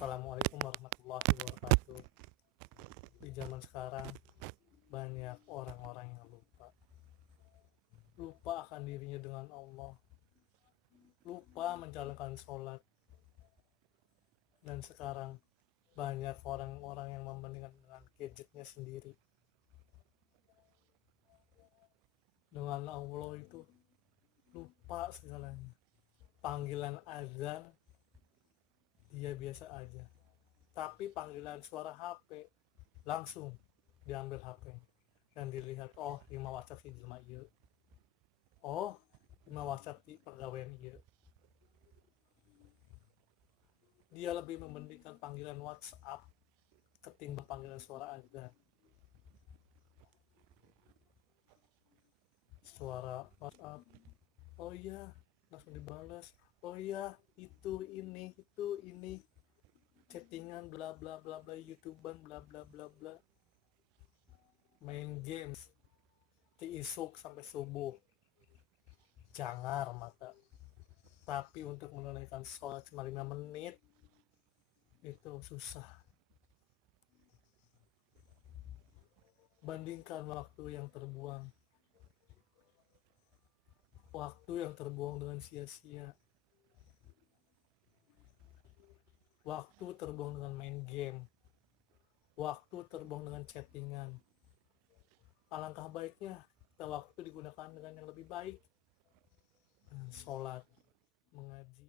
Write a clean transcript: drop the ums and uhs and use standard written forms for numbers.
Assalamualaikum warahmatullahi wabarakatuh. Di zaman sekarang banyak orang-orang yang lupa akan dirinya dengan Allah, lupa menjalankan sholat. Dan sekarang banyak orang-orang yang membandingkan dengan gadgetnya sendiri. Dengan Allah itu lupa segalanya. Panggilan azan dia biasa aja, tapi panggilan suara HP langsung diambil HP dan dilihat, oh 5 WhatsApp si jelema ieu, oh 5 WhatsApp di pegawaian ieu. Dia lebih membandingkan panggilan WhatsApp ketimbang panggilan suara azan. Suara WhatsApp, oh iya, langsung dibalas, oh iya, itu ini chattingan bla bla bla bla, YouTubean bla bla bla bla, main games ti isuk sampai subuh, jangar mata. Tapi untuk menunaikan sholat cuma 5 menit itu susah. Bandingkan waktu yang terbuang dengan sia-sia, waktu terbuang dengan main game, waktu terbuang dengan chattingan. Alangkah baiknya kita waktu digunakan dengan yang lebih baik, sholat, mengaji.